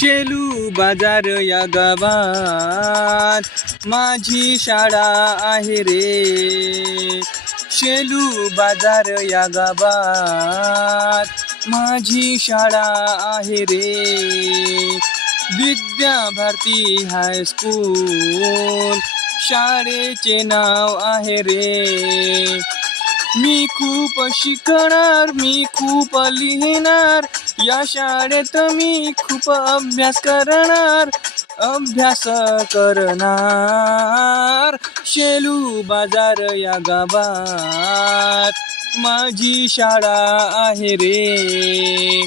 शेलू बाजार या गावात. माझी शाळा आहे रे. शेलू बाजार या गावात. माझी शाळा आहे रे. विद्या भारती हायस्कूल शाळेचे नाव आहे रे. मी खूप शिकणार मी खूप लिहिणार. या शाळेत मी खूप अभ्यास करणार अभ्यास करणार. शेलू बाजार या गावात माझी शाळा आहे रे.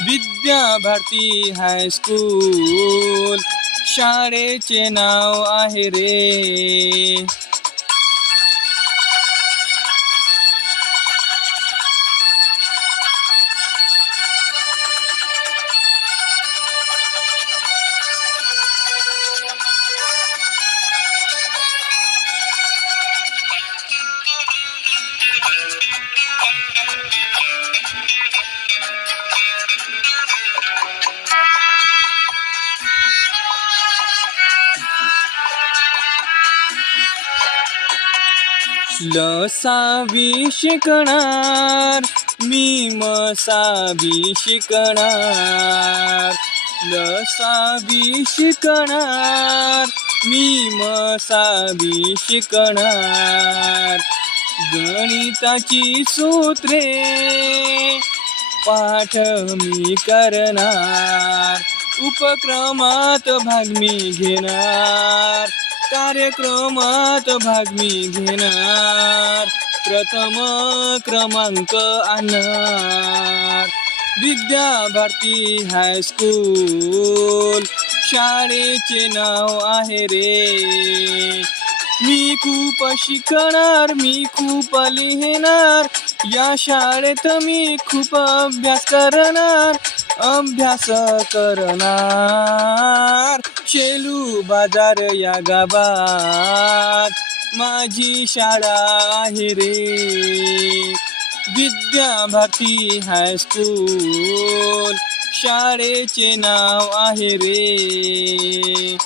विद्या भारती हायस्कूल शाळेचे नाव आहे रे. लसावी शिकणार मी मसावी शिकणार लसावी शिकणार मी मसावी शिकणार गणिताची सूत्रे पाठ मी करणार. उपक्रमात भाग मी घेणार. कार्यक्रमात भाग मी घेणार. प्रथम क्रमांक आणणार. विद्या भारती हायस्कूल शाळेचे नाव आहे रे. मी खूप शिकणार मी खूप लिहिणार. या शाळेत मी खूप अभ्यास करणार. अभ्यास करणार. शेलू बाजार या गावात. माझी शाळा आहे रे. विद्या भारती हायस्कूल शाळेचे नाव आहे रे.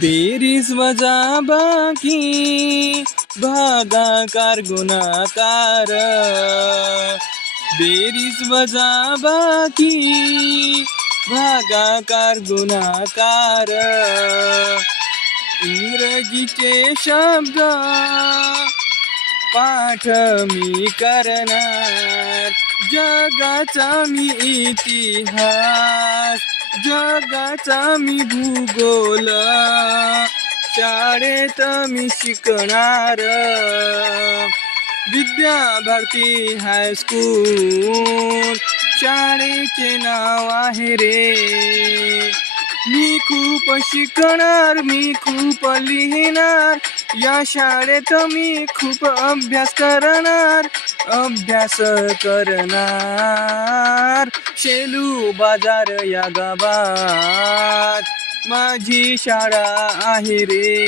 बेरीज वजा बाकी। भागाकार गुणाकार. बेरीज वजा बाकी. भागाकार गुणाकार. इंग्रजीचे शब्द पाठ मी करणार जगाचा मी इतिहास जगाचा मी भूगोल. शाळेत मी शिकणार. विद्या भारती हायस्कूल शाळेचे नाव आहे रे. मी खूप शिकणार मी खूप लिहिणार. या शाळेत मी खूप अभ्यास करणार अभ्यास करणार. शेलू बाजार या गावात. माझी शाळा आहे रे.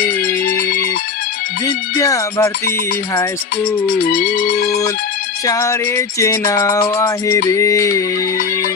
विद्या भारती हायस्कूल शाळेचे नाव आहे रे.